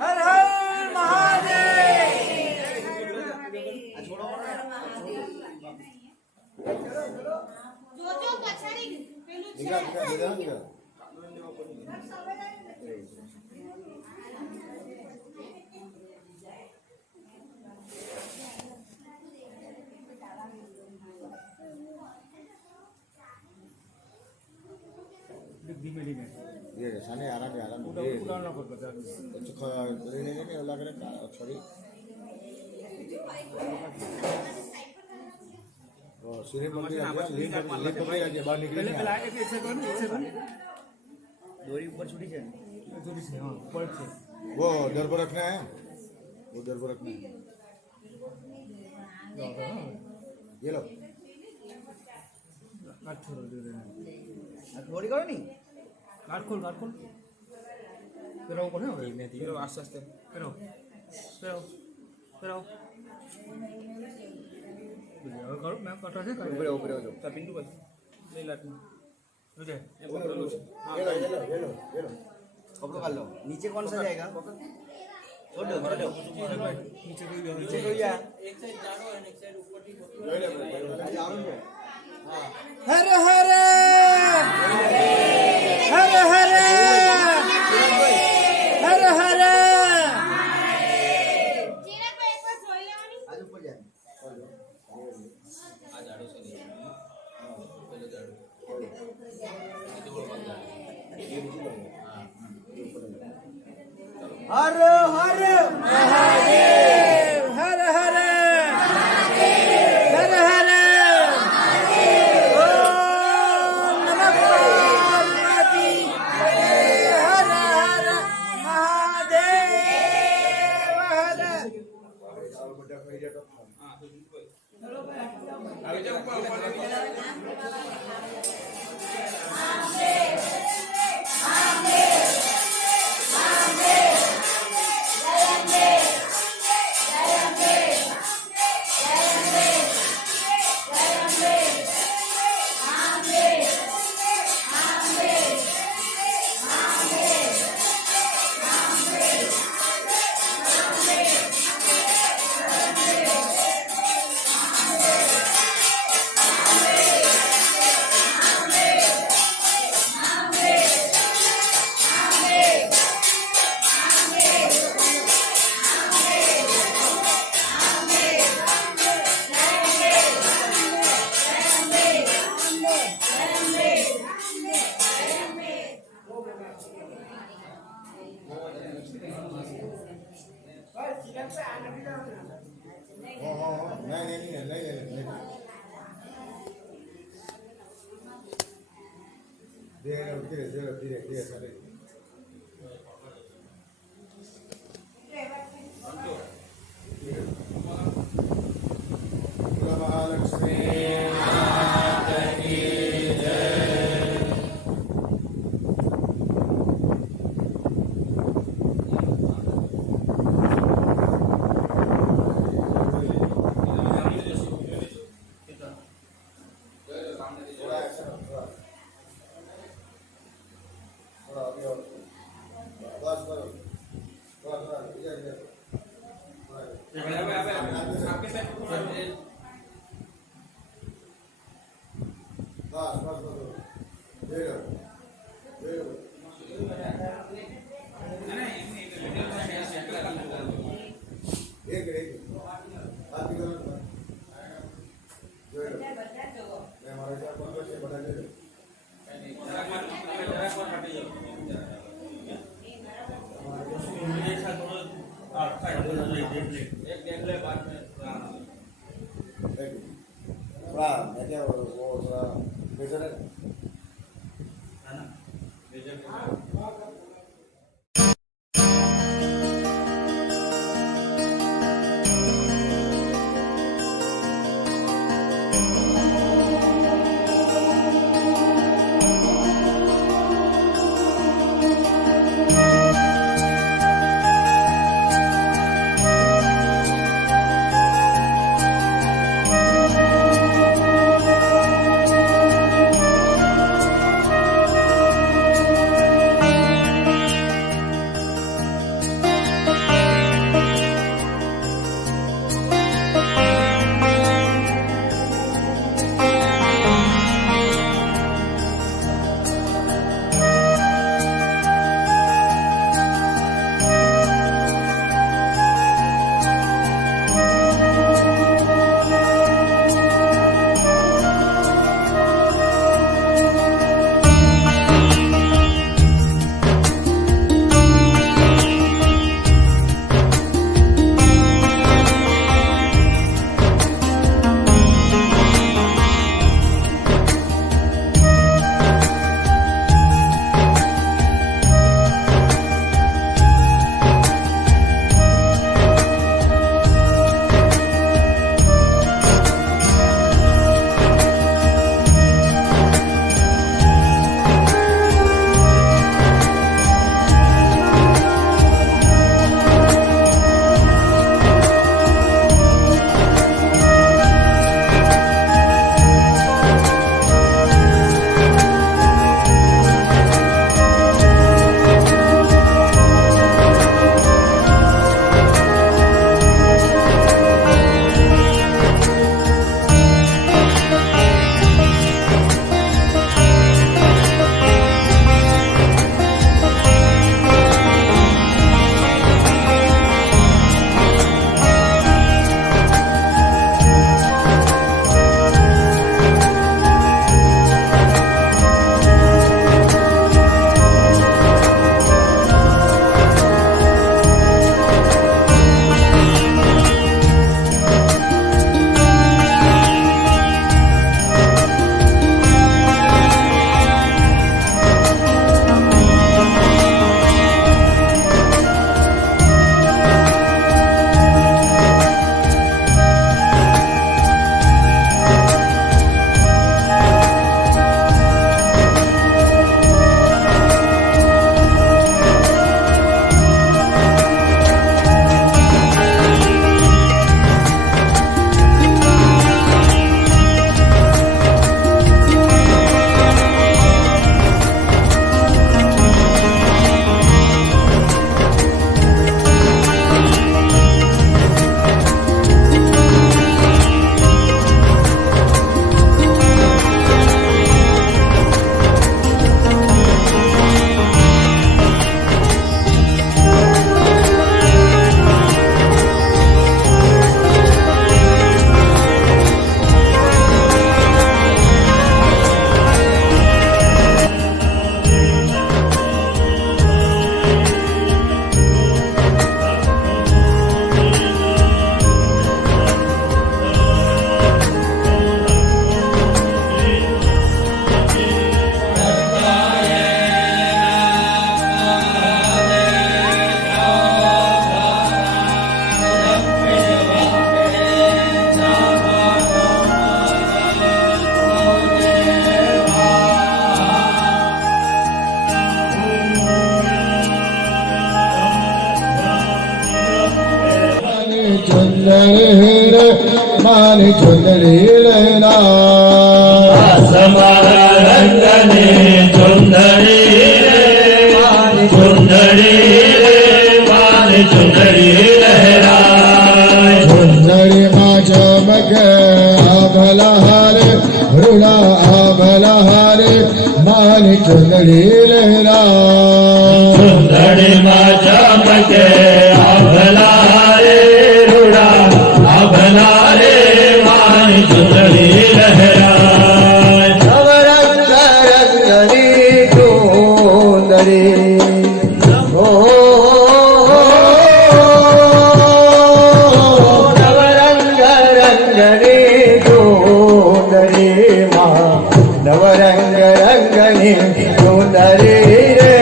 હર હર મહાદેવ. જોજો પછાડી પેલું છે. ધીમે ધીમે ये साने आराम आराम ઉડાડનો કરતો लेने अलग अलग सॉरी सिरे पकड़ी रखिए बाहर निकले પહેલા પહેલા એક સેકન્ડ દોરી ઉપર છૂટી છે જોડી છે હા પર છે वो डर पर रखना है वो डर पर रखना है ये लो કાટ છોડો દે આ દોરી કરો ની કાટ ખોલ પેલા ઉપર ને હવે પેલો આસ્તે આસ્તે પેલો પેલો પેલો હવે કરો મેં કટો છે ઉપર ઉપર જો તા પિંડુ બસ લઈ લાટ જોજે એ પકડેલું છે ये लो ये लो ये लो ये लो कपड़ों कर लो नीचे कौन सा जाएगा छोड़ दो નીચે કોઈ દો नीचे कोई जा ले ले હર હર હર હર હર હર ચિરાગભાઈ એકવાર જોઈ લેવાની. आज ऊपर जा હર હર મહાદેવ હર હર હર હર ઓમ નમઃ પાર્વતી હર હર મહાદેવ હર नहीं धीरे धीरे धीरे धीरे सारे महालक्ष्मी मैं क्या वो थोड़ा बेहतर है ना ચુંદડી લહેરા સમારા રંગની ચુંદડી રે મારી ચુંદડી રે મારી ચુંદડી લહેરાય ચુંદડીમાં ચમકે આભલા હારે રૂડા આભલા હારે મારી ચુંદડી લહેરા ચુંદડીમાં ચમકે આભલા રે રૂડા આભલા રે મારી ચુંદડી લહેરાય નવરંગ રંગની ચુંદડી ઓ નવરંગ રંગની ચુંદડી માં નવરંગ રંગની ચુંદડી રે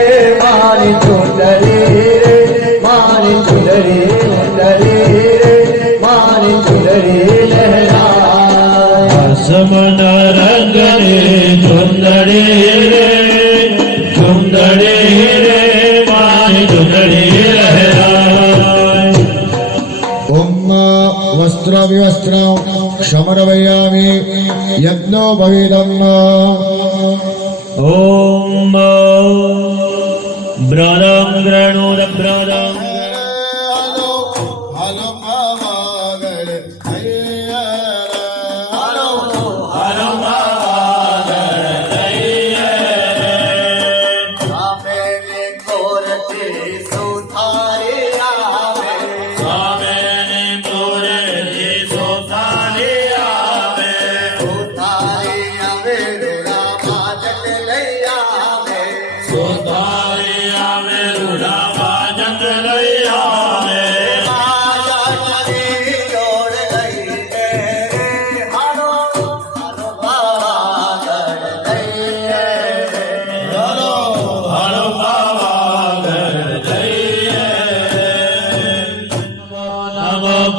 મારી ચુંદડી રે મારી ચુંદડી ચુંદડી રે મારી ચુંદડી લહેરાય સમન રંગની ચુંદડી રે ચુંદડી રે મારી ચુંદડી લહેરાય વસ્ત્ર વિવસ્ત્ર સમર્પયામિ યજ્ઞો ભવિદમ ઓમ બ્રદમ ગ્રણુર બ્રદમ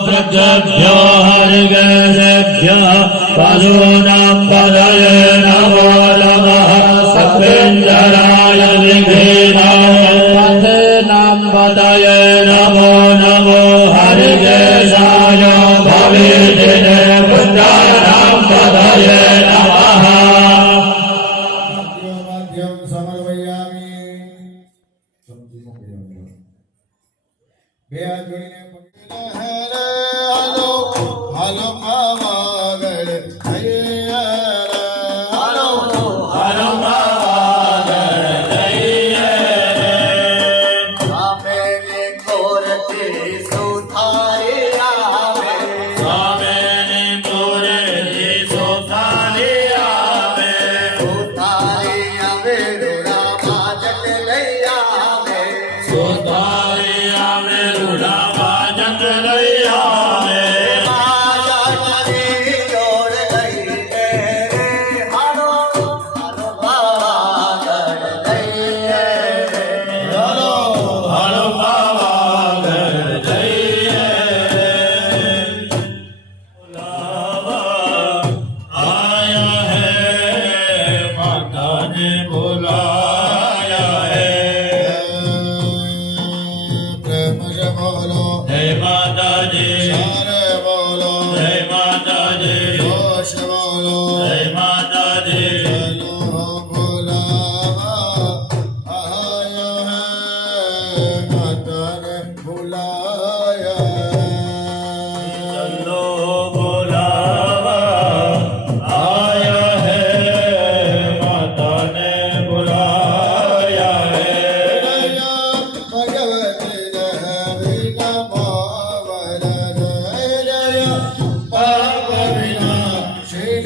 प्रजभ्यो हर्गेभ्यो पशूनां पदये नमो नमः सत्पेन्द्राय विघ्नाय पथेनां पदये नमो नमो हरिकेशाय भवेदिने पुत्राणां पदये नमः મધ્યમ સમર્પયામિ બે હાથ જોડીને હાલો હાલો પાવાગઢ હાલો હરો પાવાગઢ જઈએ સામેની કોરથી સુથારી આવે સ્વામીની પૂરેથી સોથાની આવે સુથારી આવે રૂડામાં જટ લઈ આવે સોથારી આવે રૂડામાં જંગ લઈ આવે માતાની જોડ લઈને રે હાલો હાલો પાવાગઢ જઈએ હરો પાવાગઢ જઈએ આયા હે માતાને બોલાયા હે પ્રેમ સે બોલો જય માતાજી સારે બોલો જય માતાજી જોશ બોલો જય માતાજી ચલો બોલાવા આયા હે માતાને બુલાયા ચલો બોલાવા આયા હે માતાને બોલાયા હે ભગવતી દેવી નમો વરદય પાપ વિના શ્રી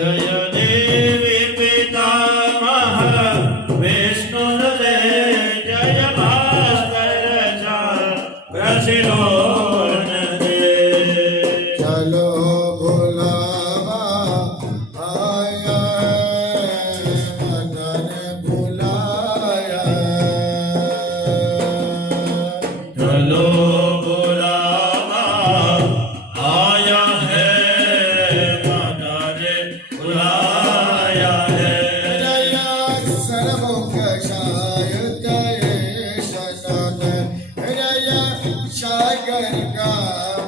जय देवी पितामह विष्णुदे जय भास्कर ग्रसिलोन दे चलो बुलावा आया माता ने बुलाया चलो बुलावा आया है माता ने बुलाया है जया सर्वोपशाय जय सतत जया सागर का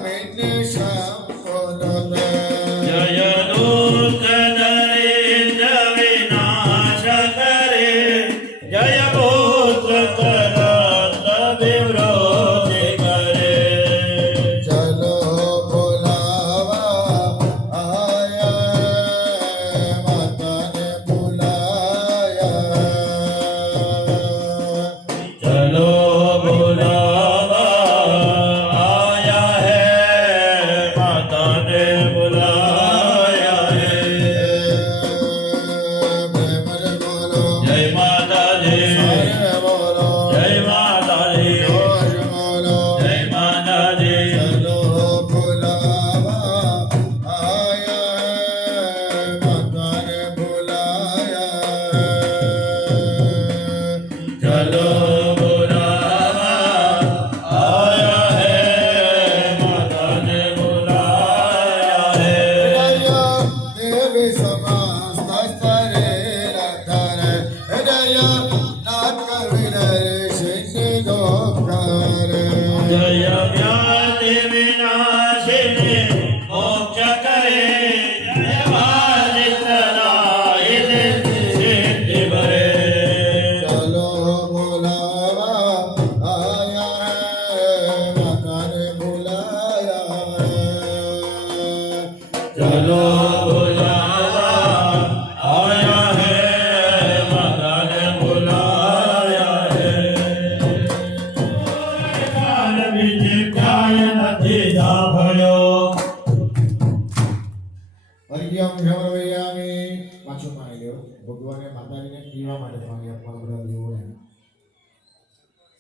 मिन संपोदत जय दूत नरेंद्र विनाश करे जय पुत्र करत विरोध करे चलो बुलावा आया माता ने बुलाया चलो बुलावा आया है माता ने बुलाया है प्रेम से बोलो जय माता दी सारे बोलो जय माता दी जोश बोलो जय माता दी चलो बुलावा आया माता ने बुलाया चलो बुलावा आया है माता ने बुलाया है जया देवी समास्तरे रतन जया नाथ कविर सिंह दोकार जय व्याधि विनाशिनी मोक्ष करे जय वादितराय सिद्धि भरे चलो बुलावा आया माता ने बुलाया चलो बुलावा आया है माता ने बुलाया है काल विच काय નથી સાંભળ્યો હરિયમ જમરવૈયામી પાછું પાણી લ્યો ભગવાને માતાજીને પીવા માટે પાણી આપવાનું બધા દેવો એમ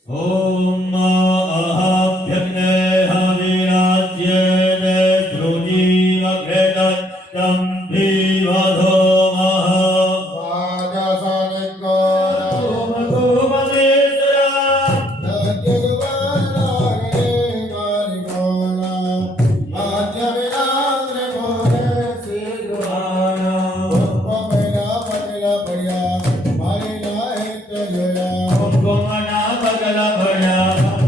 ॐ अहाभ्यग्ने हविराज्येन द्रुजीवघृतं भीमधो मः વાજાસાનિકો धूमधूमलेश्वरा સત્યગવારે મારિકોલા આદ્ય વિરાંદ્ર મોરે સિદ્ધવાયા પમેરા પગલા પડ્યા મારી નાહે તજયા कुमकुमना बगला भया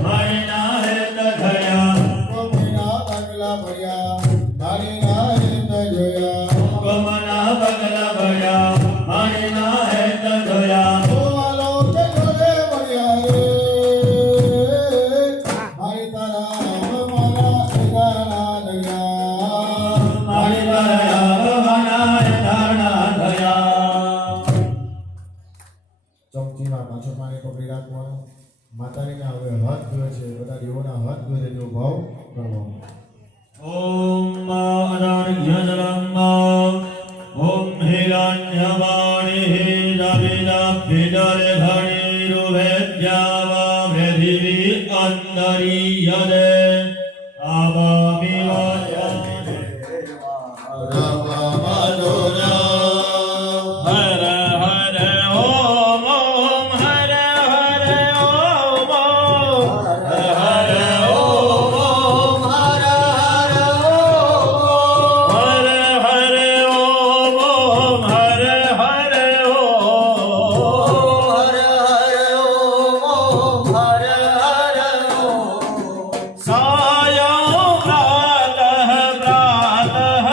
मारिना है तधया પમેરા પગલા પડ્યા મારી નાહે તજયા कुमकुमना बगला भया मारिना है तधया ઓલો કે જોડે મળ્યા રે મારી તારા મારા એગાના દયા मारी दया मना धारणा धया ચમચીમાં પાછો પાણી પકડી રાખવાનું માતાજીના હવે હાથ ધોય છે બધા દેવોના હાથ ધોઈ દેજો ભાવ કરવાનો ॐ अनार्घ्यजलम् ॐ हिरण्यवाणिः दविदभिदर्भणिरुभेद्यावा पृथिवी अन्तरीयते आवामि वाचने हर हर ॐ हर हर ॐ हर ॐ हर हर ॐ हर हर सायं प्रातः प्रातः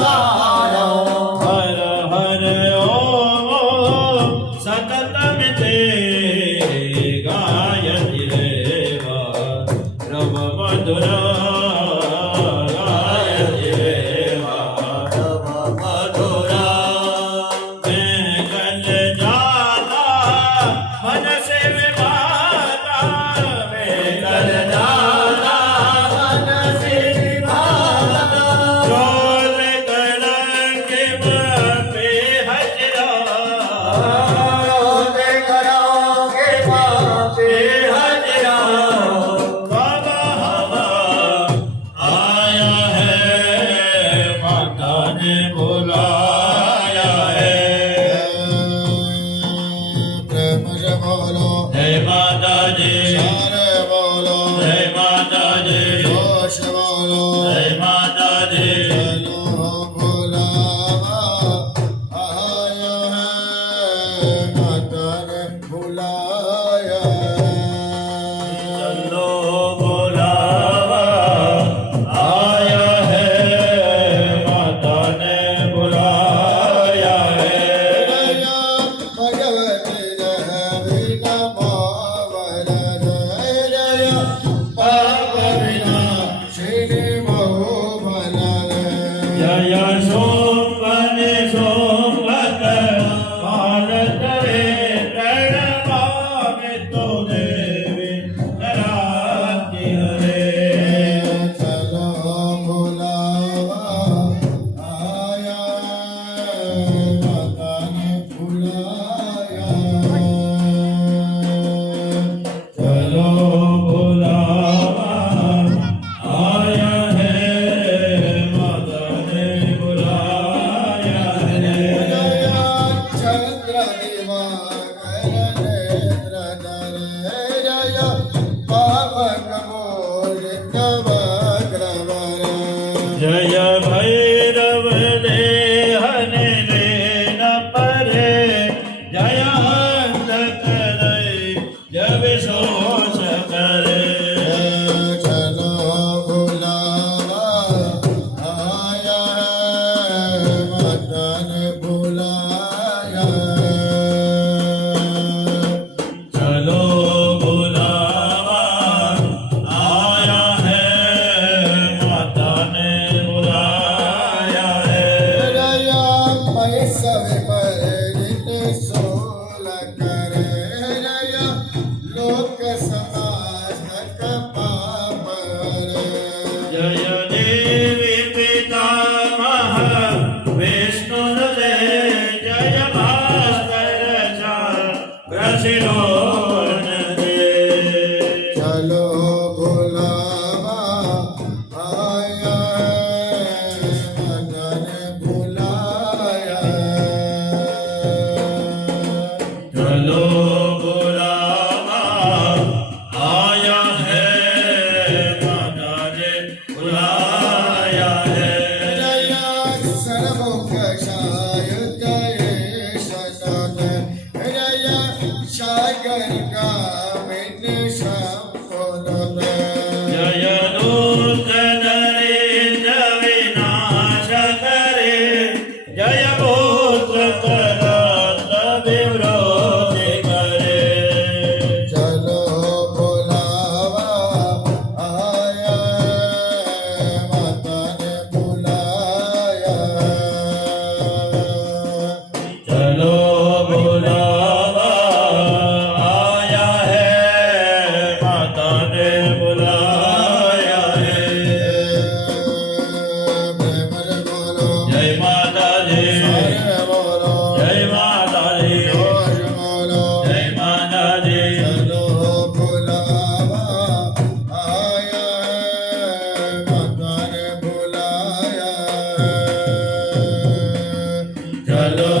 सायं हर हर ॐ सततमिते गायति देवा रव मधुरा गायति देवा रव मधुरा मैं कल जाता मन से विभाता मैं कल जाता જય ભૈરવ દેહને લેન પરે જય અંત કરે જય વિશોષ કરે ચલો બુલાવા આયા હે માતાને બુલાયા હે લોક સમાજ જય દેવી પિતામહ વિષ્ણુદેવ જય ભાસ્કર ગ્રસિલોન દેવ ચલો બોલાવા આયા મનને ભૂલાયા ચલો બોલાવા આયા હે માતાને બુલાયા હે જય દૂત નરેન્દ્ર વિનાશ કરે જય પુત્ર તરત વિવૃદ્ધિ કરે ચલો બોલાવા આયા માતાને બોલાયા ચલો બોલાવા આયા હે માતાને બુલાયા હે જય માતાજી જય માતાજી જય માતાજી ચલો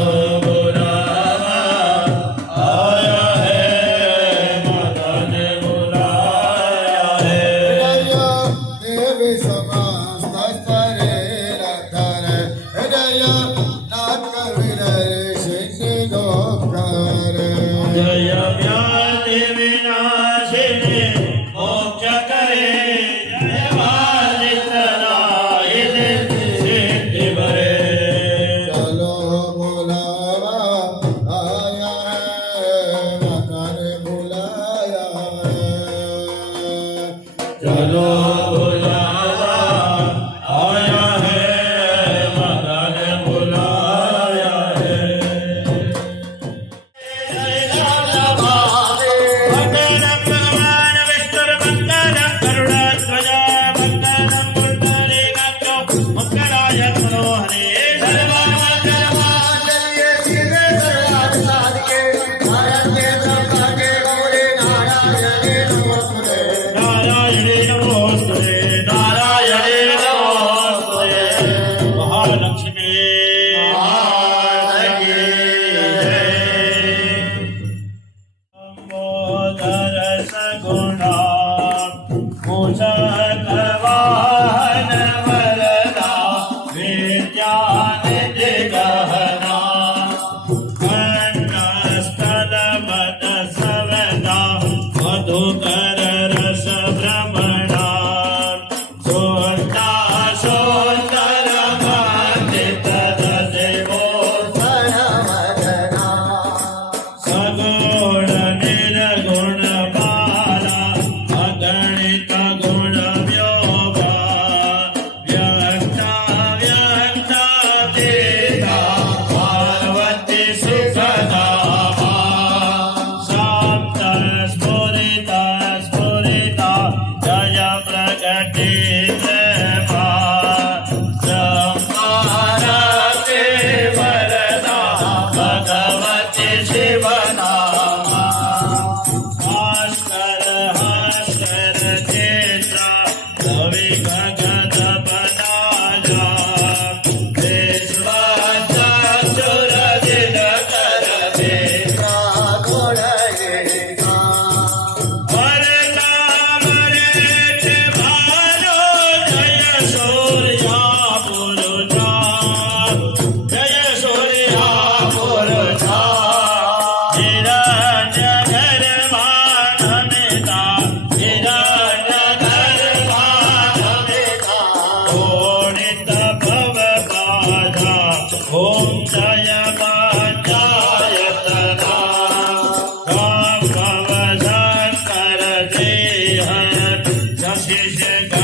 બોલાવા આયા હે માતાને બુલાયા હે જય વ્યાધિ વિનાશિની મોક્ષ કરે જય વાલિતરાય સિદ્ધિ ભરે ચલો બોલાવા આયા માતાને બોલાયા ચલો બોલાવા આયા હે માતાને બુલાયા હે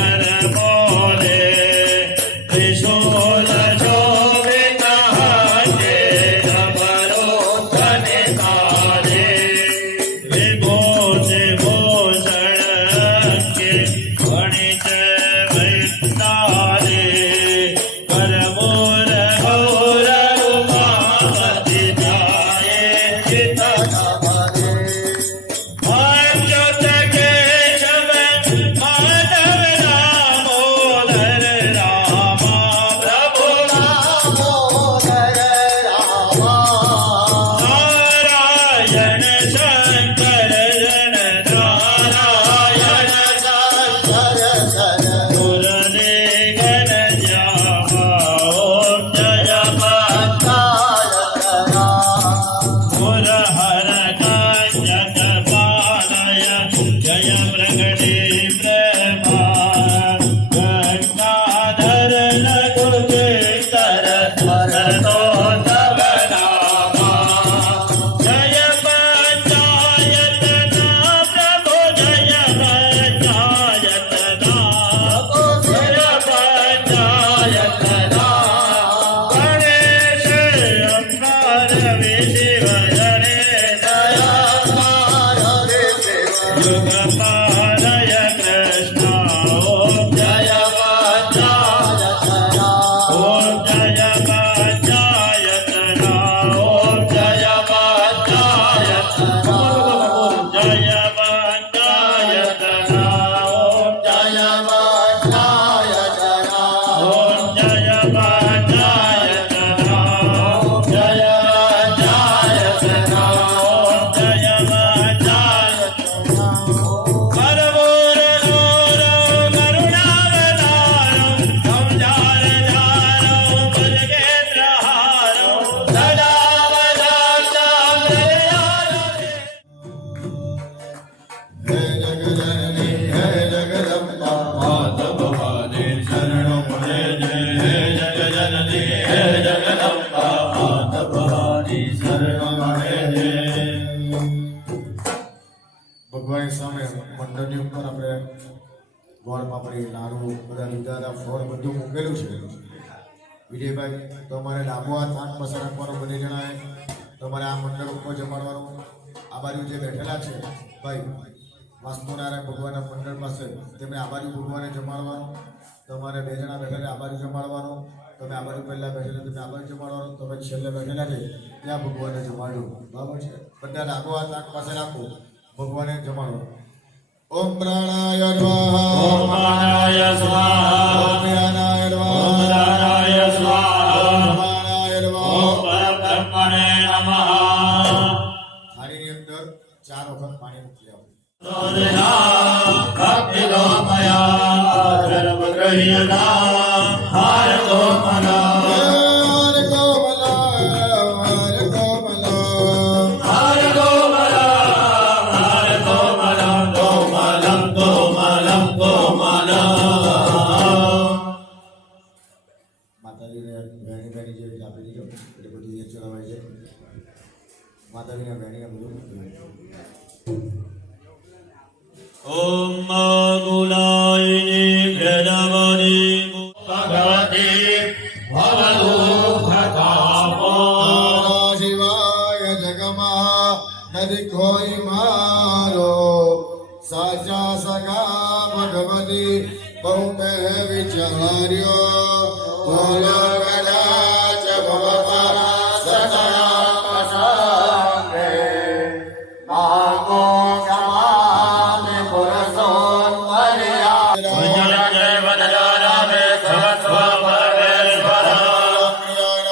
कर बोले त्रिशूल शोभित हाथे डमरू धनि तारे विभूति भूषण के गणित वैतारे कर मोर गौर उमापति जाए चित अच्युत केशव माधव दामोदर रामा प्रभु नारायण शंकर जन नारायण मुरली गण श्यामा ओम जय मुरहर कांचन पालय जय मृगणे प्रमा गंगाधर लघुकेतर सरतो तव नामा जय पंचायत नाम प्रभु जय पंचायत नाम जय पंचायत नाम गणेश अंबर विशिव गणेश युग पालय कृष्ण ओम जय पंचायत ओम जय पंचायत ओम जय पंचायत ओम जय पंचायत ओम जय ओम जय पंचायत ओम जय पंचायत ओम जय पंचायत करवोर लोर करुणावतारं संजार धारं भजगेन्द्रहारं सदा वदाम्यहं हे जगजननी हे जगदम्बा माता भवानी शरणं मुने हे जगजननी हे जगदम्बा माता भवानी शरणं मुने ભગવાનની સામે મંડળની ઉપર આપણે ગોળ પાપડી લાડુ બધા લીધા હતા ફળ બધું મૂકેલું છે વિજયભાઈ તમારે ડાબો હાથ આંખ પાસે રાખવાનો બને જણાય તમારે આ મંડળ ઉપર જમાડવાનું આ બાજુ જે બેઠેલા છે ભાઈ વાસ્તુનારાયણ ભગવાનના મંડળ પાસે તેમને આ બાજુ ભગવાને જમાડવાનું તમારે બે જણા બેઠેલા આ બાજુ જમાડવાનું તમે આ બાજુ પહેલાં બેઠેલા તમે આ બાજુ જમાડવાનું તમે છેલ્લે બેઠેલા છે ત્યાં ભગવાને જમાડ્યું બરાબર છે બધા ડાબો હાથ આંખ પાસે રાખો ભગવાને જમાડો ઓમ પ્રાણાય સ્વાહા ओम प्राणाय स्वाहा ઓમ જ્ઞાનાય ओम સ્વાહા दानाय स्वाहा ઓમ પ્રાણાય ओम સ્વાહા परब्रह्मणे नमः થાળીની અંદર 4 વખત પાણી મૂકી આવો भक्तिदो मया सर्वगृह्यता भारतो मना હર કોમલા હર કોમલા भारतो मना भारतो मनं कोमलं कोमलं कोमलं માતાજીને વેણી વેણી જે આપી દીધો એટલે બધું એ ચડાવાય છે માતાજીને વેણીને બધું ॐ गुलायिनी गणवती भगवती भवदुःखतापो નમઃ શિવાય જગમા નદી કોઈ મારો સાચા સગા ભગવતી બહુ મેં વિચાર્યો બોલો કદાચ ભવતારા સદા પસંગે માગો ક્ષમાને પુરસો મર્યા जय जय वदनामे सहस्व परमेश्वरा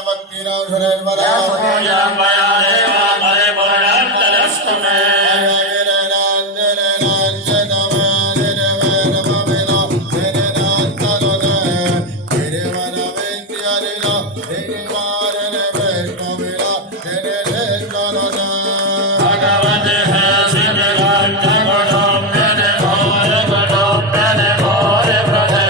ભક્તિરાવ સુરેન્દ્રા पूजनं मया देवा परिपूर्णं तदस्तु मे भगवते है सिद्धगंध गुणों मेरे भोर गुणों मेरे भोर प्रदे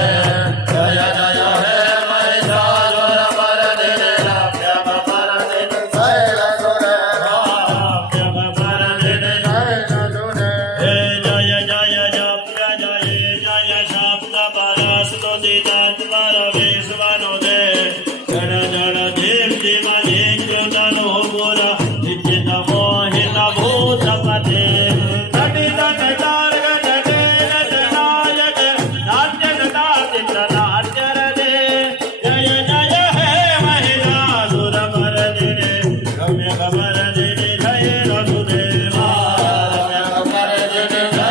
રાસ તો દેતા તમારા વેસવાનો દે જડ જડ દેવ દેવા નેત્રનો બોરા નિત્ય મોહિત ભૂત પતે તટિત નટાર ગજે નટનાયક નાટ્ય નટાતિત નાટ્ય રદે જય જય હે મહિલા સુર મરદિને રમ્ય કમર દિને જય રઘુદેવા રમ્ય કમર દિને જય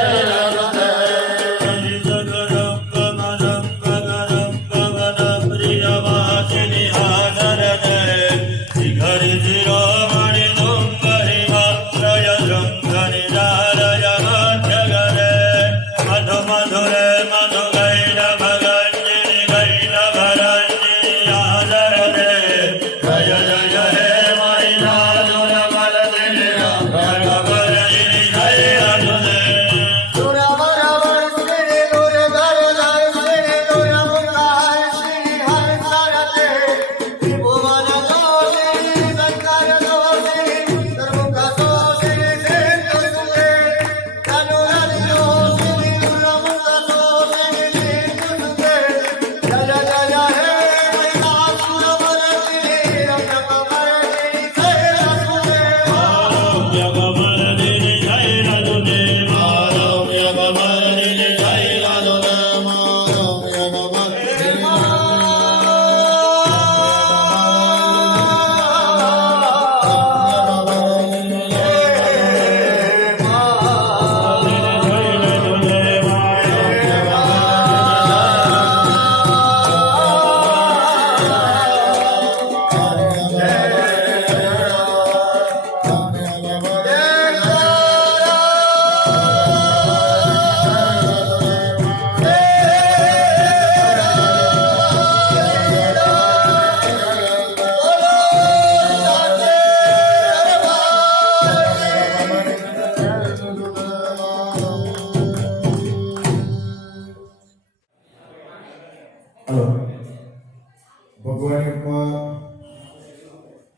ભગવાન ઉપર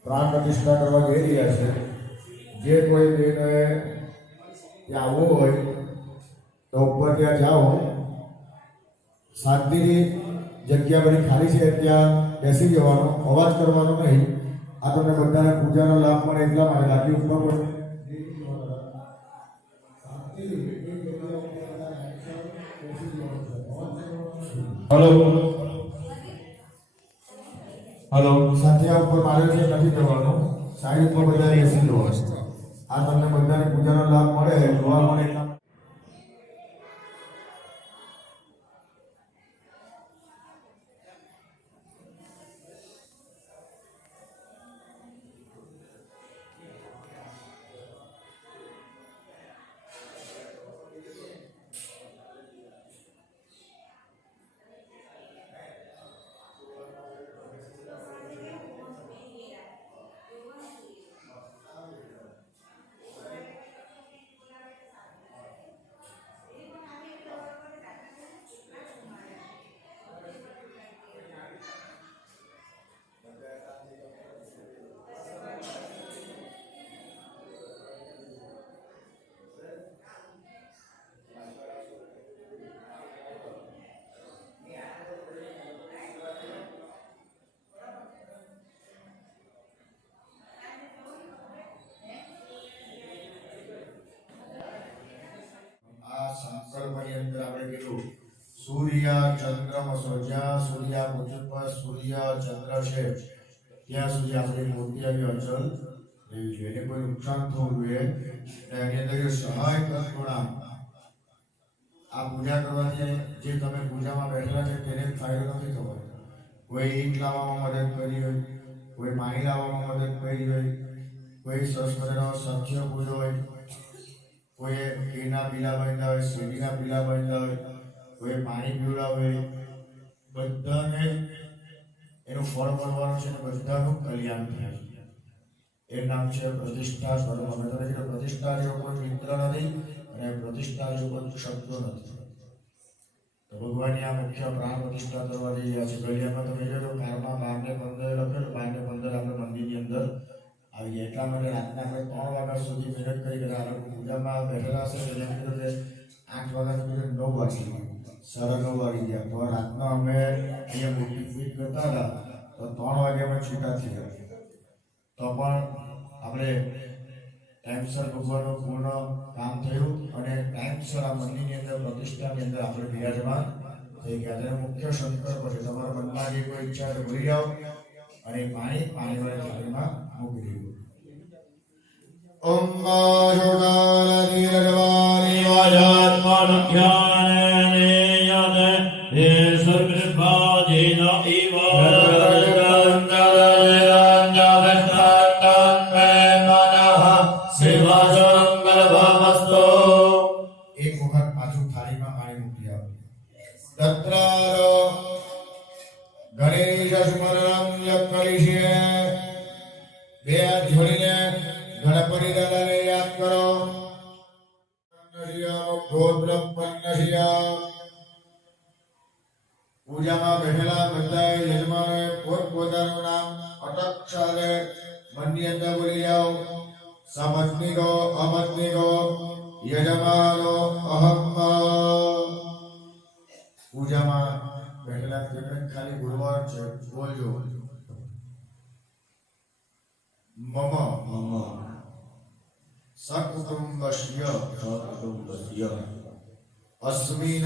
પ્રાણ પ્રતિષ્ઠા કરવા જઈ રહ્યા છે. જે કોઈ બહેનોએ ત્યાં આવવું હોય તો ઉપર ત્યાં જાઓ, શાંતિની જગ્યા બધી ખાલી છે ત્યાં બેસી જવાનો, અવાજ કરવાનો નહીં. આ તમને બધાને પૂજાનો લાભ મળે એટલા માટે બાકી ઉપર પણ હલો હલો સાથિયા ઉપર માર્યો છે નથી જવાનું, સાઈડ ઉપર બધા બેસી જવાનું. આ તમને બધાને પૂજાનો લાભ મળે, જોવા મળે એટલા સંકલ્પની અંદર આપણે કીધું સૂર્ય ચંદ્રમ જ્યાં સૂર્ય પૃથ્વી પર સૂર્ય ચંદ્ર છે ત્યાં સુધી આપણી મૂર્તિ આવી અચલ રહેવી જોઈએ, એને કોઈ નુકસાન થવું જોઈએ. એની અંદર સહાય ગુણા આ પૂજા કરવાથી જે તમે પૂજામાં બેઠેલા છે તેને ફાયદો નથી થતો. કોઈ ઈંટ લાવવામાં મદદ કરી હોય, કોઈ પાણી લાવવામાં મદદ કરી હોય, કોઈ સરસ મજાનો સત્ય પૂજો હોય, કોઈ ઘીના પીલા બાંધ્યા હોય, શેરડીના પીલા બાંધ્યા હોય, કોઈ પાણી પીવડાવે હોય, બધાને એનું ફળ મળવાનું છે અને બધાનું કલ્યાણ થાય છે. એ નામ છે પ્રતિષ્ઠા સ્વરૂપ. અમે તમે કીધું પ્રતિષ્ઠા જેવો કોઈ મિત્ર નથી અને પ્રતિષ્ઠા જેવો કોઈ શબ્દો નથી. તો ભગવાનની આ મુખ્ય પ્રાણ પ્રતિષ્ઠા કરવા જઈ રહ્યા છે. ગલિયામાં તમે જોયો કારમાં 12 ને 15 લખેલું, 12 ને 15 આપણે મંદિરની અંદર આવી ગયા. એટલા માટે રાતના આપણે 3 વાગ્યા સુધી મહેનત કરી ગયા. આ લોકો પૂજામાં બેઠેલા હશે એટલે એમ કીધું કે 8 વાગ્યા સુધી 9 વાગી સરનો વાળી ગયા તો રાતના અમે અહીંયા મોટી ફીટ કરતા હતા તો 3 વાગે અમે છૂટા થયા તો પણ આપણે ટાઈમસર ભગવાનનું પૂર્ણ કામ થયું અને ટાઈમસર આ મંદિરની અંદર પ્રતિષ્ઠાની અંદર આપણે બિરાજમાન થઈ ગયા. ત્યારે મુખ્ય સંકલ્પ છે તમારા મનમાં જે કોઈ ઈચ્છા તો ભૂલી જાઓ અને પાણીવાળા ચક્રમાં મૂકી દેવું. ઓમ મારુણાનીરવાણી એક વખત પાછું થાળીમાં પાણી મૂકી આવો. તત્રારો ગણેશ સ્મરણમ યક્કલિશે બે હાથ જોડીને ગણપતિ દાદાને યાદ કરો. પૂજામાં બેઠેલા બધા યજમાનોએ પોતપોતાનું નામ અટક સાથે મનની અંદર બોલી જાઓ. સમત્નિકો અમત્નિકો યજમાનો અહમ. પૂજામાં બેઠેલા જેમને ખાલી ગુરુવાર છે બોલજો. મમ સકુટુંબસ્ય અસ્મિન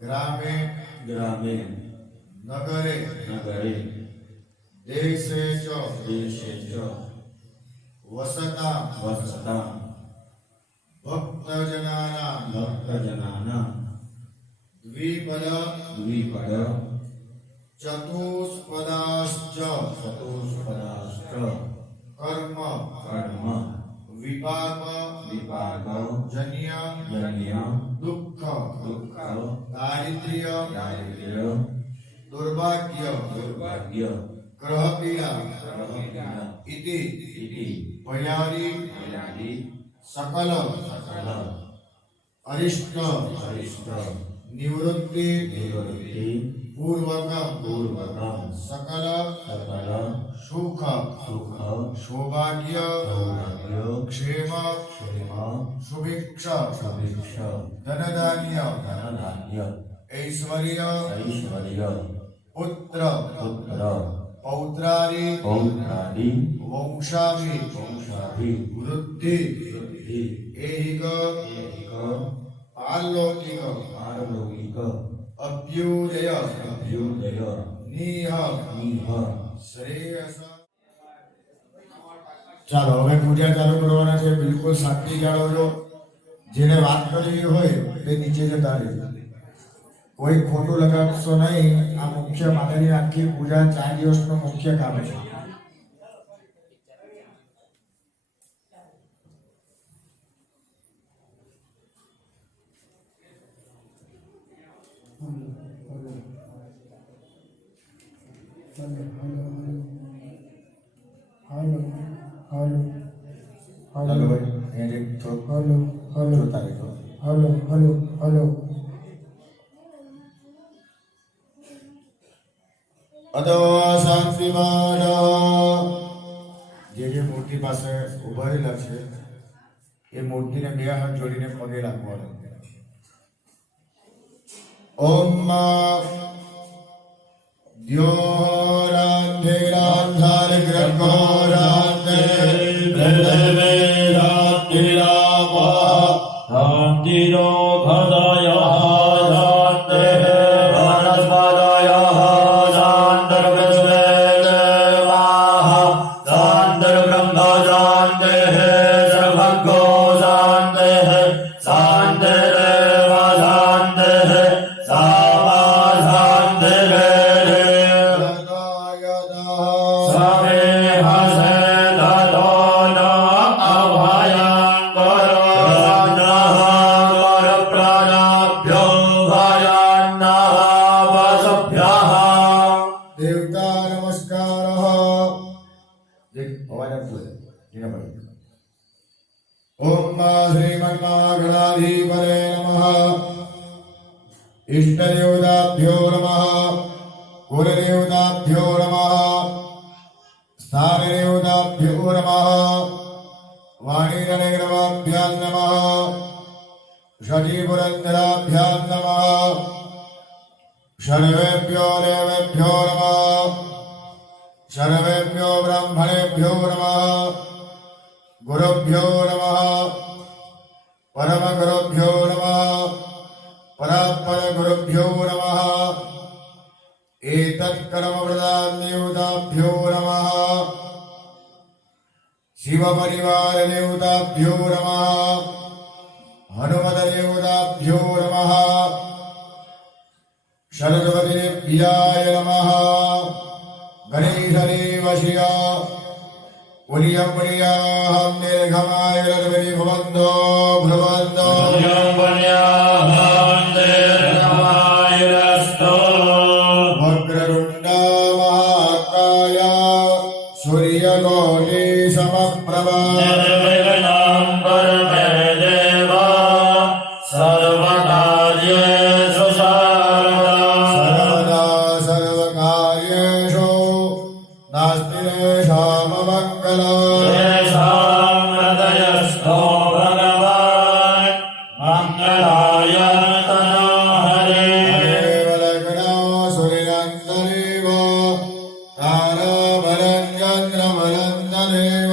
ગ્રામે નગરે દેશે ચ વસતા ભક્તજનાના દ્વિપદ ચતુષ્પદાશ્ચ કર્મ વિપાક જન્ય દુઃખ દારિદ્ર્ય દુર્ભાગ્ય ગ્રહ પીડા ઇતિ ભયારી સકલ અરિષ્ટ નિવૃત્તિ પૂર્વક સકલ સુખ સૌભાગ્ય ક્ષેમ સુભિક્ષ ધનધાન્ય ઐશ્વર્ય પુત્ર પૌત્રાદિ વંશાભિ વૃદ્ધિ એહિક પારલૌકિક અભ્યુદય નિહ શ્રેયસ. ચાલો હવે પૂજા ચાલુ કરવાના છે. બિલકુલ શાંતિ જાળવજો. જેને વાત કરવી હોય તે નીચે જતા રહેજો. કોઈ ખોટું લગાડશો નહીં. આ મુખ્ય માતાની આખી પૂજા 4 દિવસનું મુખ્ય કામ છે. જે મૂર્તિ પાસે ઉભા રહેલા છે એ મૂર્તિને 2 હાથ જોડીને પગે લાગવાનો. ઓમ દ્યોરાંધેરાંધાર ગ્રગોરાંધે ભેદવેદાતિરાવા શાંતિરો ખદાય શાંતે વનસ્પતય શાંતર વિશ્વેદેવાઃ શાંતર બ્રહ્મ શાંતે સર્વગો શાંતે શાંતિરેવ શાંતે સામા શાંતે इष्टदेवताभ्यो नमः कुलदेवताभ्यो नमः स्थानदेवताभ्यो नमः वाणीरणग्रवाभ्यां नमः शचीपुरन्दराभ्यां सर्वेभ्यो देवेभ्यो नमः सर्वेभ्यो ब्राह्मणेभ्यो नमः गुरुभ्यो नमः परमगुरुभ्यो नमः परात्परगुरुभ्यो नमः एतत्कर्मप्रदान्देवताभ्यो नमः शिवपरिवारदेवताभ्यो नमः हनुमतदेवताभ्यो नमः शरद्वतिभ्याय नमः गणेशदेवस्य पुर्यपुर्याहं दीर्घमायुर्विधि भवन्तो भ्रुवन्तो वक्रतुण्ड महाकाय सूर्यकोटि समप्रभा सर्वदा सर्वकार्येषु नास्ति लेशाममङ्गलम् देवलग्नो सूर्यान्तरेव ताराबलं चन्द्रबलं तदेव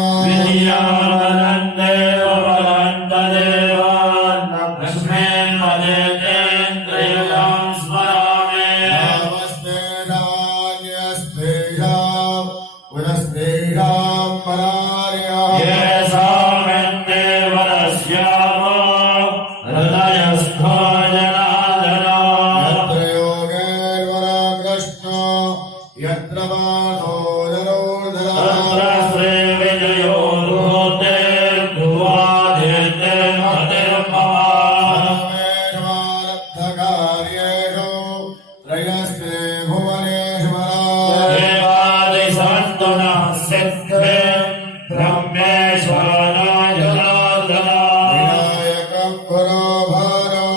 नामस्तेषान्यस्तेषां पुनस्तेषां परार्यः यत्र योगेर्वरा कृष्ण यत्र माधो धनुर्धरः सर्वेष्वालब्धकार्येषु त्रयस्ते भुवनेश्वरा विनायकं गुरो भारो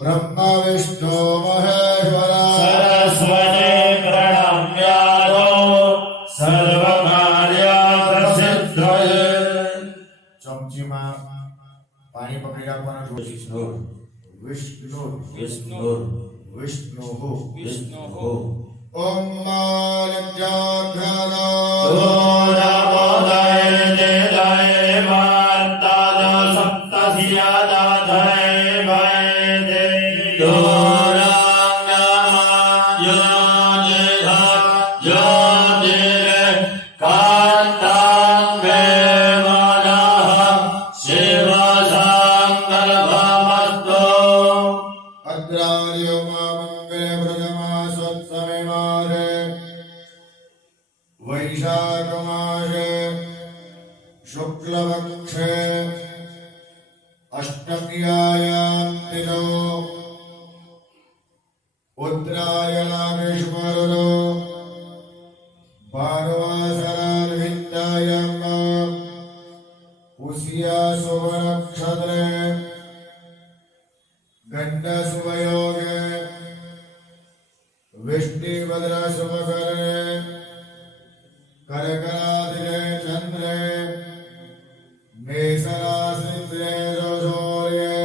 ब्रह्म विष्णु महेश्वरा ચમચીમાં પાણી પકડી રાખવાનું વિષ્ણુ વિષ્ણુ ઓમ અદ્રાર્યો મા મંગલે પ્રથમા સત્સમે મારે વૈશાખ માસે શુક્લપક્ષે અષ્ટમ્યાયામ તિથો ઉત્તરાયણાગ્રીષ્મઋતુ ભાનુવાસરાર્વિંદાયામ પુષ્યા શુભ નક્ષત્રે गंड शुभयोगे विष्णुभद्र शुभकर्णे कर्करादिने चंद्रे मेषराशिद्रे सूर्ये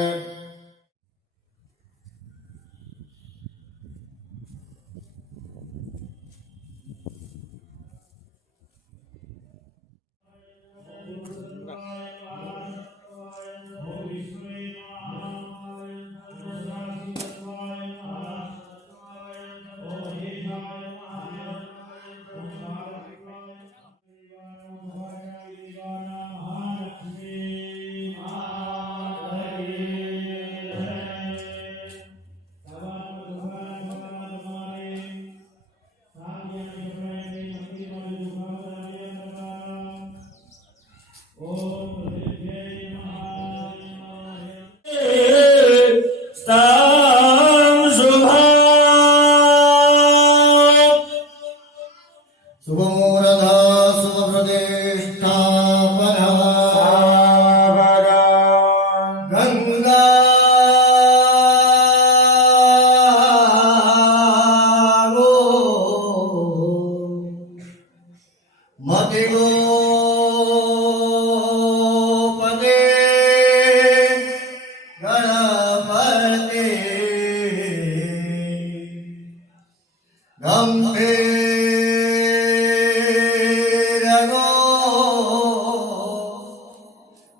ગંભીરગો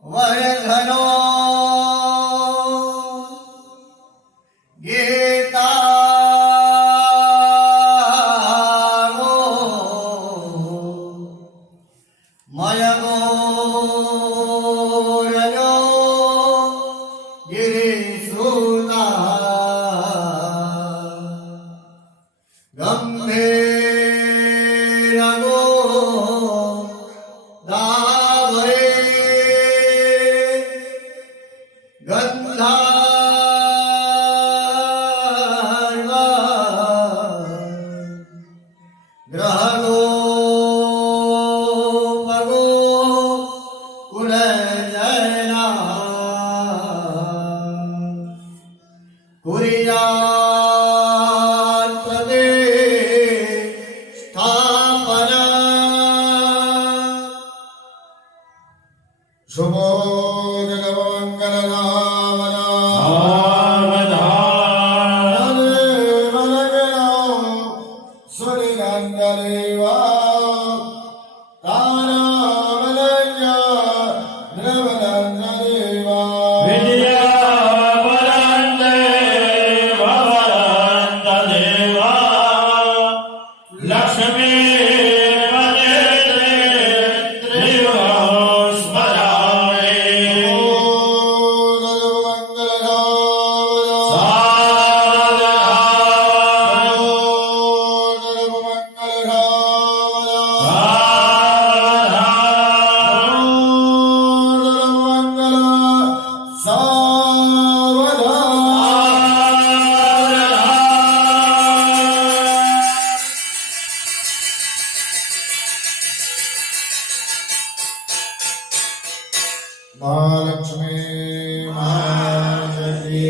વરઘનો ગીતાગો મયગો રજો ગિરિસુતા ગંભીરગો દાવરે ગંધાર્વ ગ્રહગો પગો કુલજના કુરિયાત પ્રતિષ્ઠાપના શુભોદરમંગલનામના મહાલક્ષ્મી મહાજતી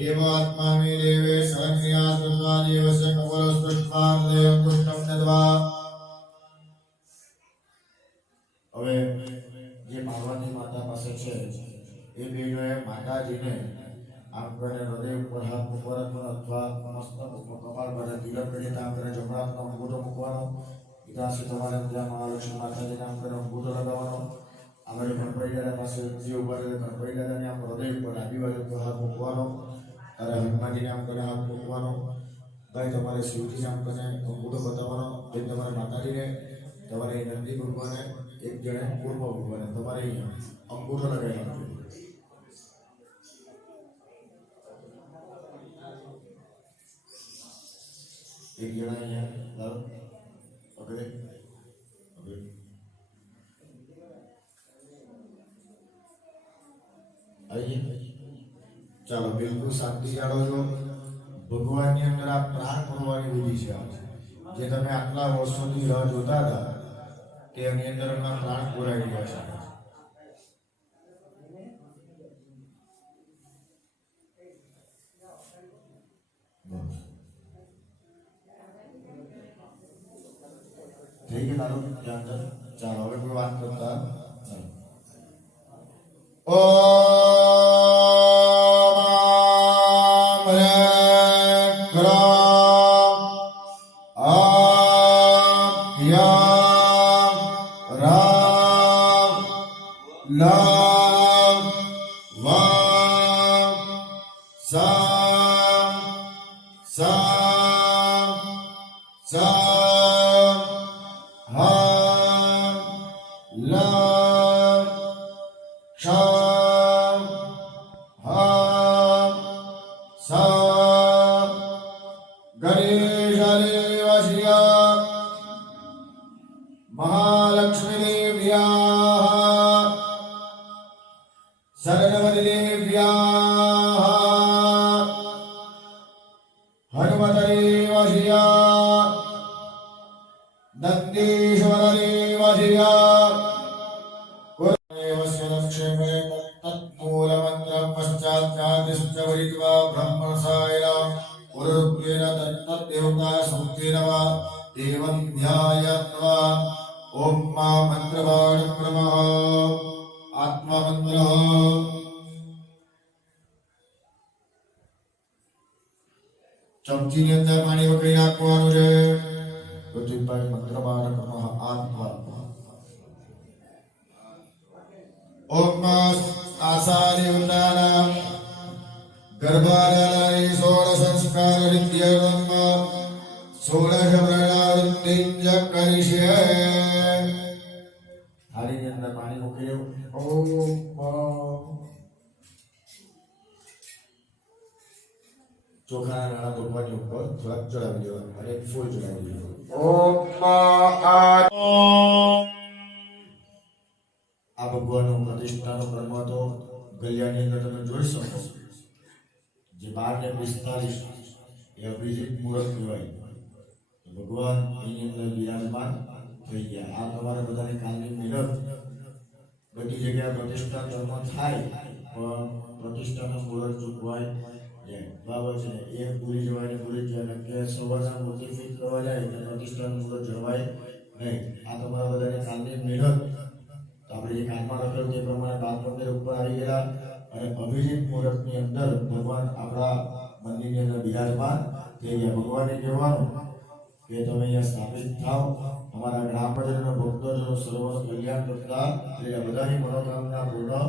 દેવાત્મામી દેવે શરણ્યા સુતા દેવસ્ય કમલો સ્પૃષ્ટવાન દેવ પુષ્ટમ નદવા. હવે જે પાર્વતી માતા પાસે છે એ બેનોએ માતાજીને આમ કરીને હૃદય ઉપર હાથ મૂકવાનો અથવા મસ્તક ઉપર કપાળ પર તિલક કરીને આમ કરીને જમણા હાથનો અંગૂઠો મૂકવાનો. ત્યાંથી તમારે ત્યાં મહાલક્ષ્મી માતાજીને આમ કરીને અંગૂઠો લગાવવાનો. આગળ ગણપતિ દાદા પાસે જે ઉભા છે ગણપતિ દાદાને આમ હૃદય ઉપર ડાબી બાજુ પર હાથ મૂકવાનો. ત્યારે હનુમાનજીને આમ કરીને હાથ મૂકવાનો. ભાઈ તમારે શિવજીને આમ કરીને અંગૂઠો બતાવવાનો. એ તમારે માતાજીને તમારે નંદી ભગવાને એક જણે પૂર્વ ભગવાને તમારે અહીંયા અંગૂઠો લગાવી નાખજો. એક જણા અહીંયા લાવો પકડે આવીએ. ચાલો બિલકુલ શાંતિ જાળવો છો. ભગવાનની અંદર આ પ્રાણ પૂરવાની વિધિ છે. જે તમે આટલા વર્ષોની રાહ જોતા હતા તે એની અંદર એમના પ્રાણ પૂરાઈ ગયા છે. થઈ ગયું તારું ધ્યાન કર. ચાલો હવે કોઈ વાત કરતા નહીં. ઓમ હ્રેં ક્રામ આભ્યામ રામ લામ વામ સામ સામ સામ હામ લામ શામ હામ સામ ગણેશદેવસ્ય મહાલક્ષ્મીદેવ્યાઃ સરસ્વતીદેવ્યાઃ હનુમતદેવસ્ય નંદીશ્વરદેવસ્ય कुलदेवस्य लक्ष्मे तत्मूलमन्त्रं पश्चात् ब्रह्मणसायनं गुरुरुक्मेण तत्तद्देवता सूक्तेन वा देवं ध्यायत्वा ॐ मा मन्त्रवाणक्रमः आत्ममन्त्रः ચમચીની અંદર પાણી વગરી નાખવાનું છે. ઋત્વિકભાઈ મંત્રબાર નમઃ આત્મા ઓમ આસારી ઉન્નાના ગર્ભાધારી સોળ સંસ્કાર વિદ્યાવન્મ સોળશ પ્રણાવૃત્તિંજ કરીશે. થાળીની અંદર પાણી મૂકી દેવું. ચોખાના નાના ભગવાનની ઉપર થોડાક ચડાવી દેવા અને ફૂલ ચડાવી દેવા. આ ભગવાનનો પ્રતિષ્ઠાનો કર્મ હતો. ગલિયાની અંદર તમે જોઈ શકો જે 12 ને 45 એ અભિષેક મુહૂર્ત કહેવાય. ભગવાન એની અંદર બિરાજમાન થઈ ગયા. આ તમારે બધાની કાલની મહેનત. બધી જગ્યાએ પ્રતિષ્ઠા કર્મ થાય પણ પ્રતિષ્ઠાનું મુહૂર્ત ચૂકવાય બરાબર છે. એ ભૂલી જવાય ને ભૂલી જાય કે સવારના મૂર્તિ ફિટ કરવા જાય એટલે પ્રતિષ્ઠાનું મુહૂર્ત જળવાય નહીં. આ તમારા બધાની કાલની મહેનત. તો આપણે જે કાનમાં લખેલું તે પ્રમાણે 12 15 ઉપર આવી ગયા અને અભિષેક મુહૂર્તની અંદર ભગવાન આપણા મંદિરની અંદર બિરાજમાન થઈ ગયા. ભગવાને કહેવાનું કે તમે અહીંયા સ્થાપિત થાવ. અમારા ગ્રામજનો ભક્તોનો સર્વનું કલ્યાણ કરતા એટલે બધાની મનોકામના પૂર્ણ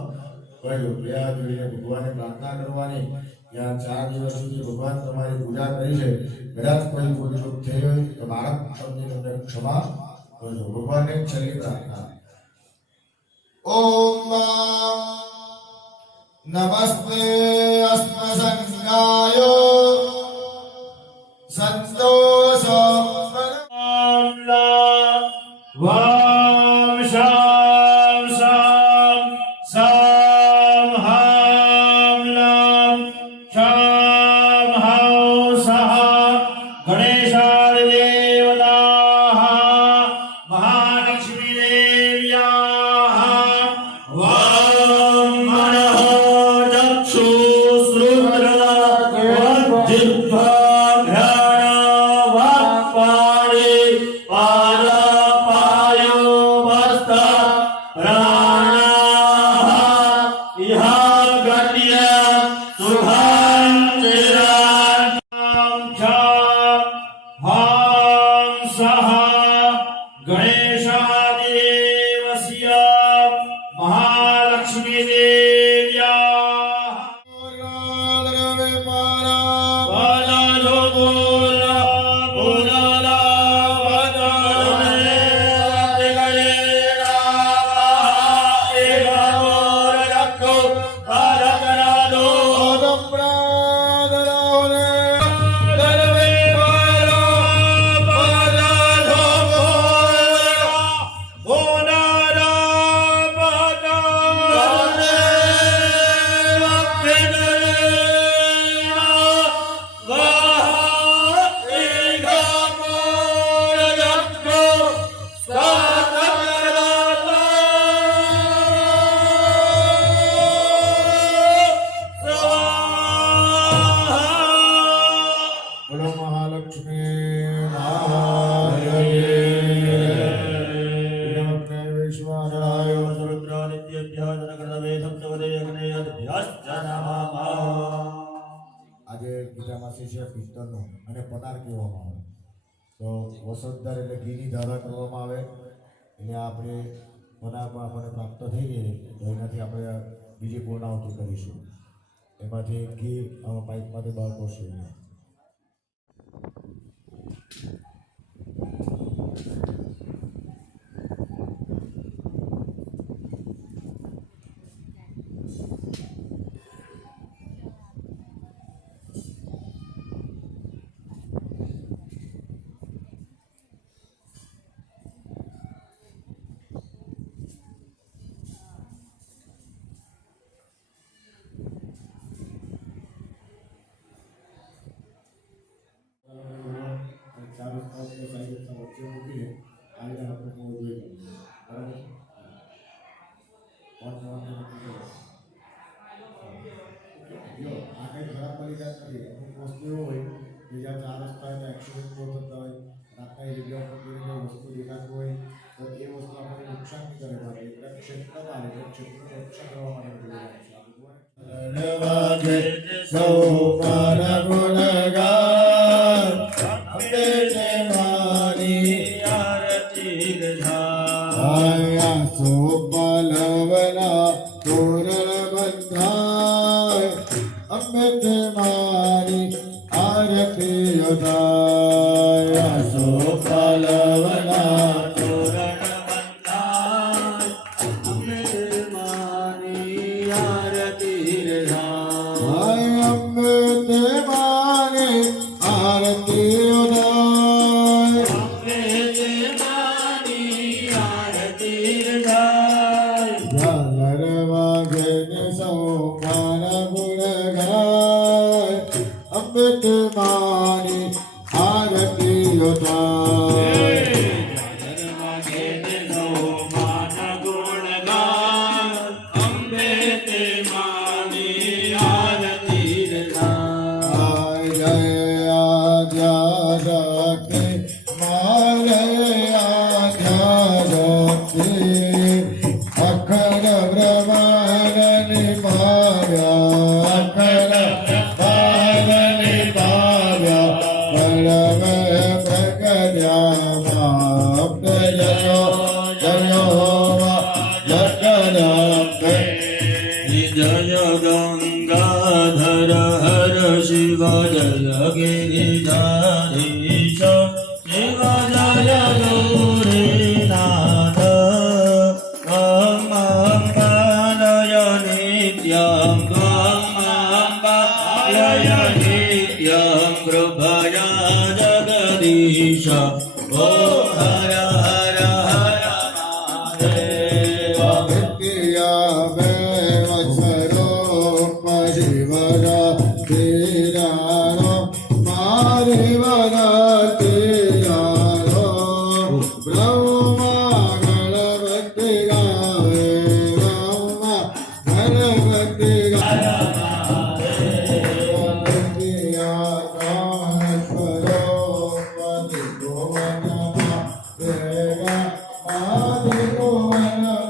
કરજો. પ્રયાગ જોઈને ભગવાનને પ્રાર્થના કરવાની. ત્યાં 4 દિવસ સુધી ભગવાન તમારી પૂજા કરી છે. કદાચ કોઈ ભૂલચૂક થઈ હોય તો બાળક તમને ક્ષમા કરજો. ભગવાનને છેલ્લી પ્રાર્થના. ઓમ નમસ્તે અસ્મસંગાય સંતોષ વામ શામ શામ સામ હામ લામ શામ હાઉ સહા ગણેશાય દેવતાઃ મહાલક્ષ્મી દેવ્યાઃ વામ મનઃ ચક્ષુ શ્રુત્ર વજ્જિહ્વા મહાલક્ષ્મી આજે ગીતામાં છે પિત્તળનો અને પનાર કહેવામાં આવે. તો વસંતદાર એટલે ઘીની ધારા કરવામાં આવે એટલે આપણે પનારમાં આપણને પ્રાપ્ત થઈ ગઈ તો એનાથી આપણે બીજી પૂર્ણાવૃત્તિ કરીશું. એમાંથી ઘી પાઇપમાંથી બહાર પડશે. સૌ પર ગુણ ગા થાય આસો પાલવના તોરણ બંધાય અંબે માની આરતી રે થાય હાય અંબે તે માને આરતી ઉદાય અંબે તે માની આરતી રે થાય ઝાલર વાગે ને સૌમાન ગુણ ગાય અંબે તે માની આરતી ઉદાય જય આદ્યા શક્તિ મારે આદ્યા શક્તિ અખંડ બ્રહ્માંડ નિભાવ્યા અખંડ બ્રહ્માંડ નિભાવ્યા પરમ પ્રગટ્યા જયો જયો જગદંબે જય ગંગાધર હર શિવ જય ગિરિધારીશ શિવ જય ગૌરીનાથ ગંગાલય નિત્યં ગંગાલય નિત્યં કૃપયા જગદીશ ઓ હર હર હર મહાદેવ વિદ્યા મે વસરો શિવરા તીરાનો મારી વરા તીરાનો બ્રહ્મા ગણપતિ ગાવે બ્રહ્મા ગણપતિ ગાવે વિદ્યા કામેશ્વરો પતિ ગોવનમાં દેવા આદિ ગોવનમાં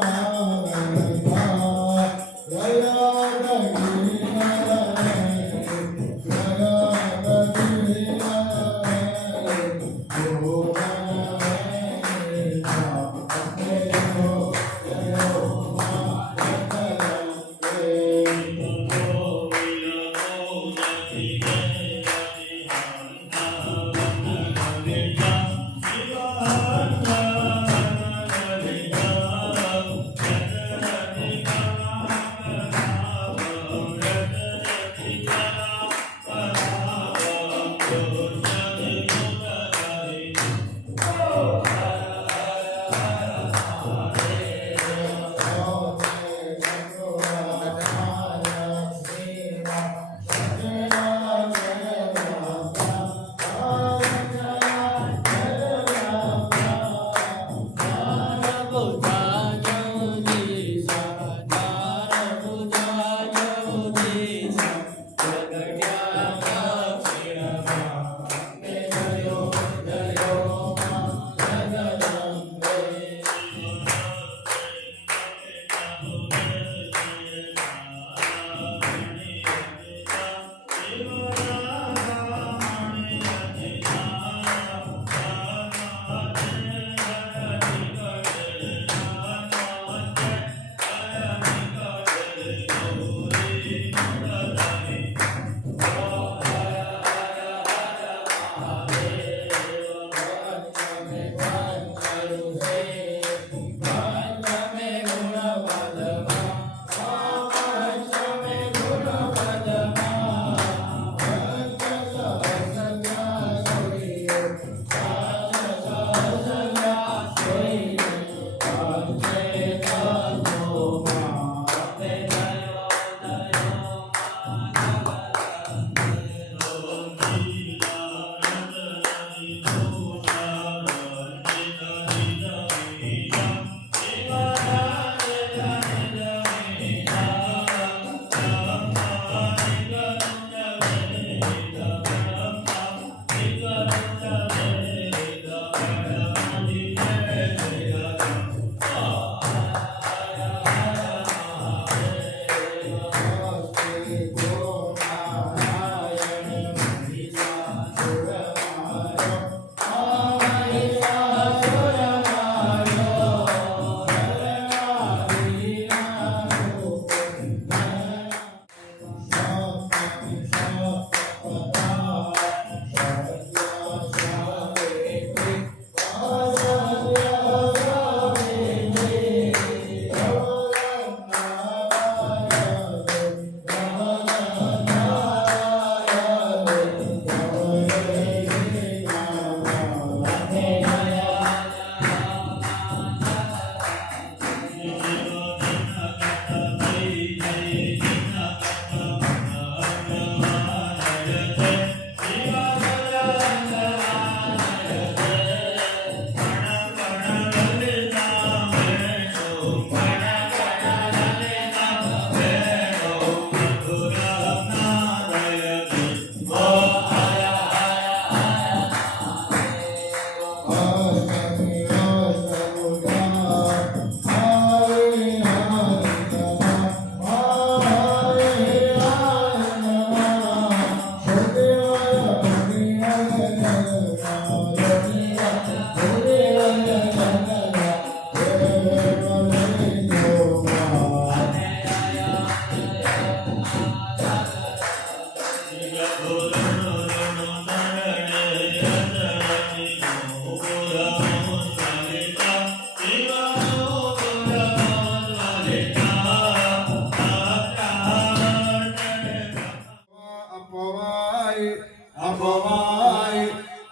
અપવાય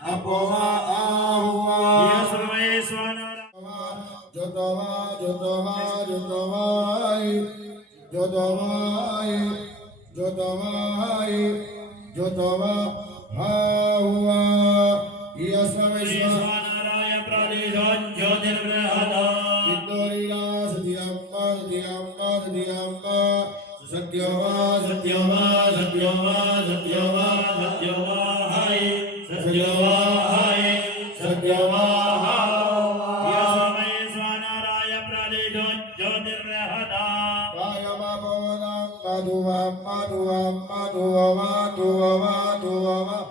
અપવા આહુવા સર્વે સ્વાના જોતવા જોતવા જોતવાય જોતવાય જોતવાય જોતવા આહુવા યસ્વૈશ્વર સ્વાનારાય પ્રદેશો જ્યોતિર્બૃહદા ઇન્દોરીલા સત્યમ્મા સત્યમ્મા સત્યમ્મા સત્યવા સત્યવા સત્યવા સત્યવા સત્યવા હાય સત્યવા હાય સત્યવા સર્વે સ્વાનારાય પ્રદેશો જ્યોતિર્બૃહદા કાયમા ભવનં મધુવા મધુવા મધુવા મધુવા મધુવા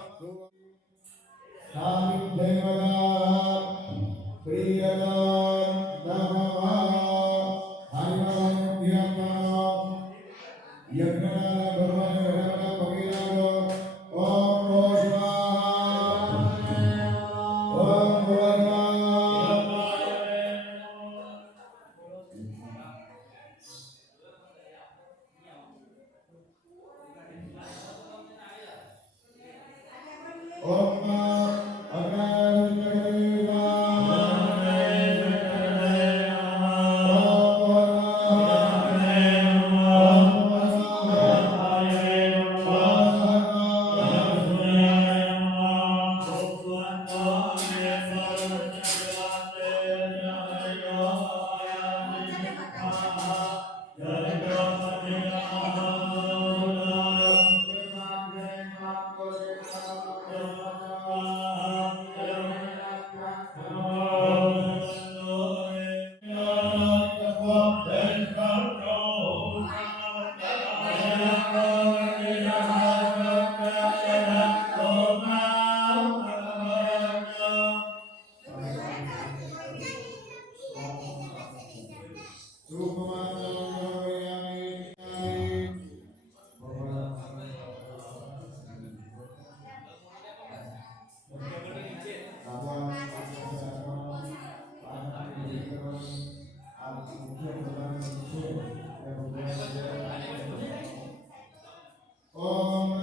સામિદ્દેવદા પ્રિયદા નમઃ હરિમંત્યમા યજ્ઞના ભગવાન ભગવાન ઓમ સ્વાહા ઓમ ભગવાન ઓમ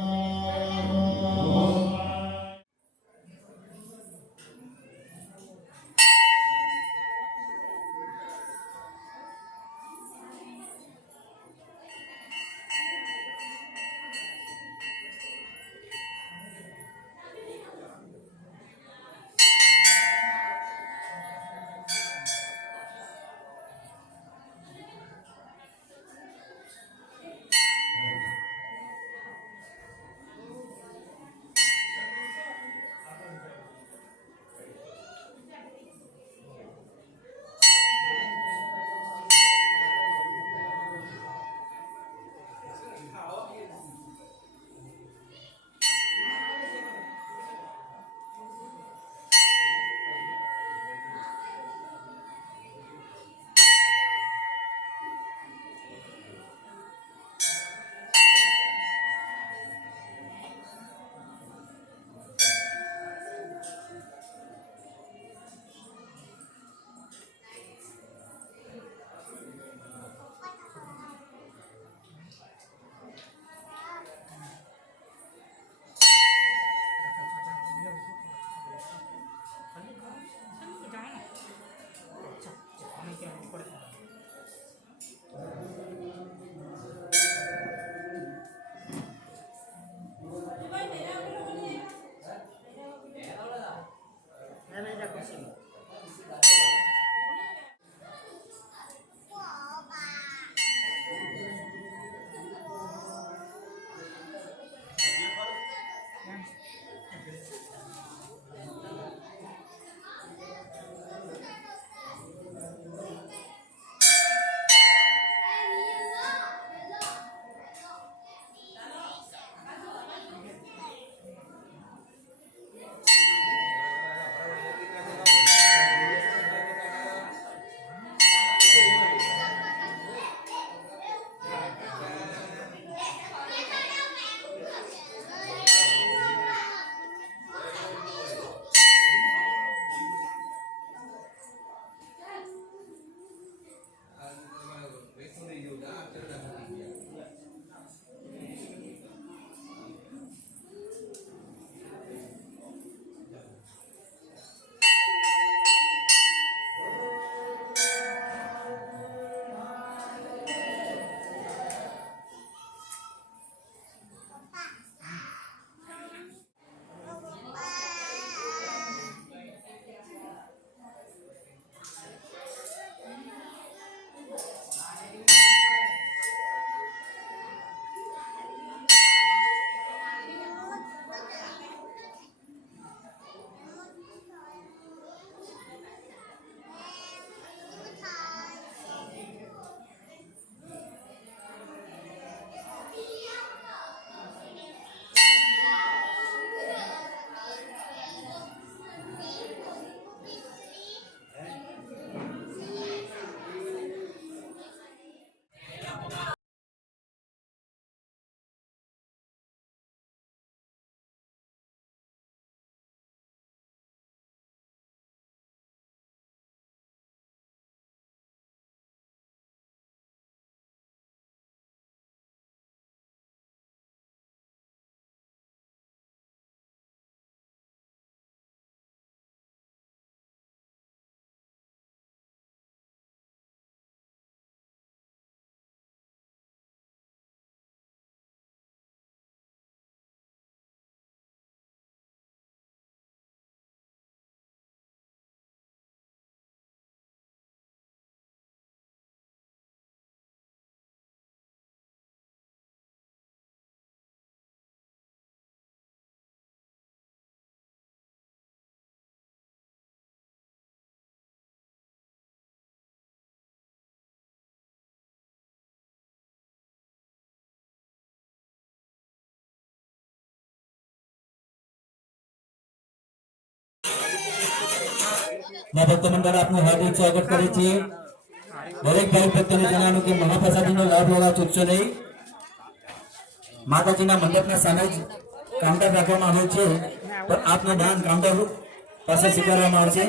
મા ભક્ત મંડળ આપનું હાર્દિક સ્વાગત કરે છે. દરેક ભાઈ ભક્તોને જણાવવાનું કે મહાપ્રસાદીનો લાભ લેવા ચૂકશો નહીં. માતાજીના મંડપના સામે જ કાઉન્ટર રાખવામાં આવેલ છે, પણ આપનું દાન કાઉન્ટર પાસે સ્વીકારવામાં આવશે.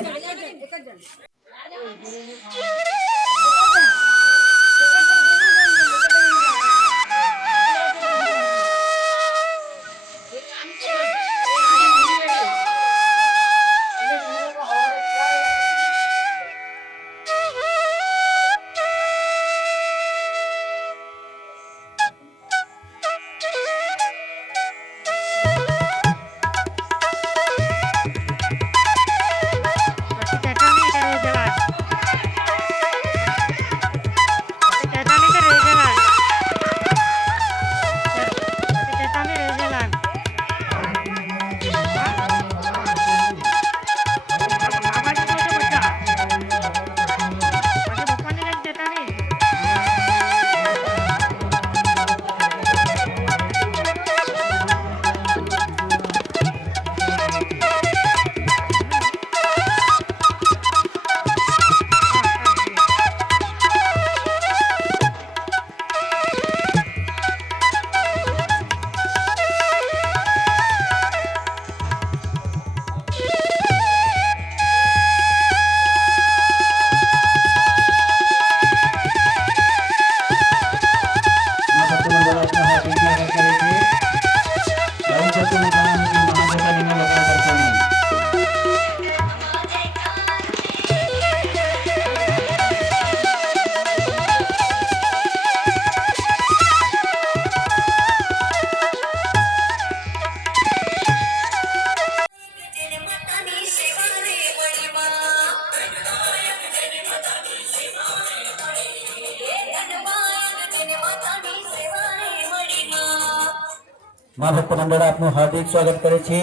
મા ભક્ત મંડળ આપનું હાર્દિક સ્વાગત કરે છે.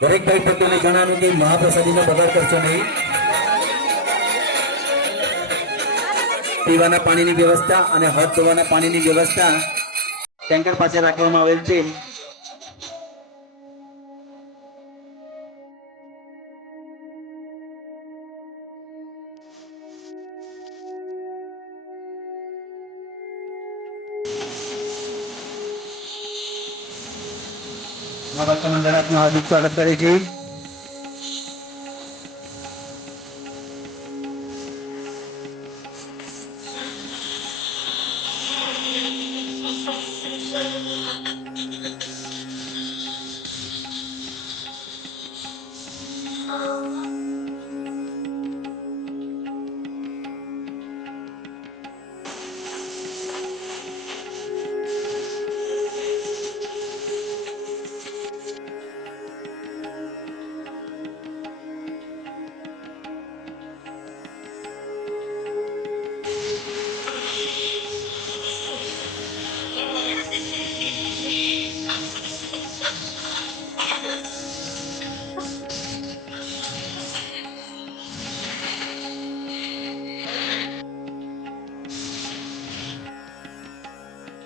દરેક ભાઈ ભક્તોને જણાવ્યું કે મહાપ્રસાદીનો બગાડ કરશો નહીં. પીવાના પાણીની વ્યવસ્થા અને હાથ ધોવાના પાણીની વ્યવસ્થા ટેન્કર પાસે રાખવામાં આવેલ છે. મા ભક્ત મંડળ આપનું હાર્દિક સ્વાગત કરે છે.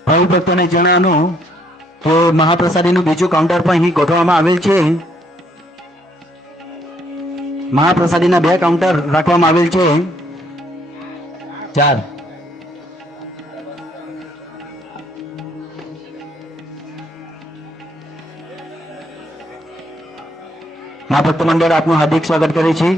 ભાઈ ભક્તોને જણાવવાનું કે મહાપ્રસાદીનું બીજું કાઉન્ટર પણ અહીં ગોઠવવામાં આવેલ છે. મહાપ્રસાદીના 2 કાઉન્ટર રાખવામાં આવેલ છે. 4 મા ભક્ત મંડળ આપનું હાર્દિક સ્વાગત કરે છે.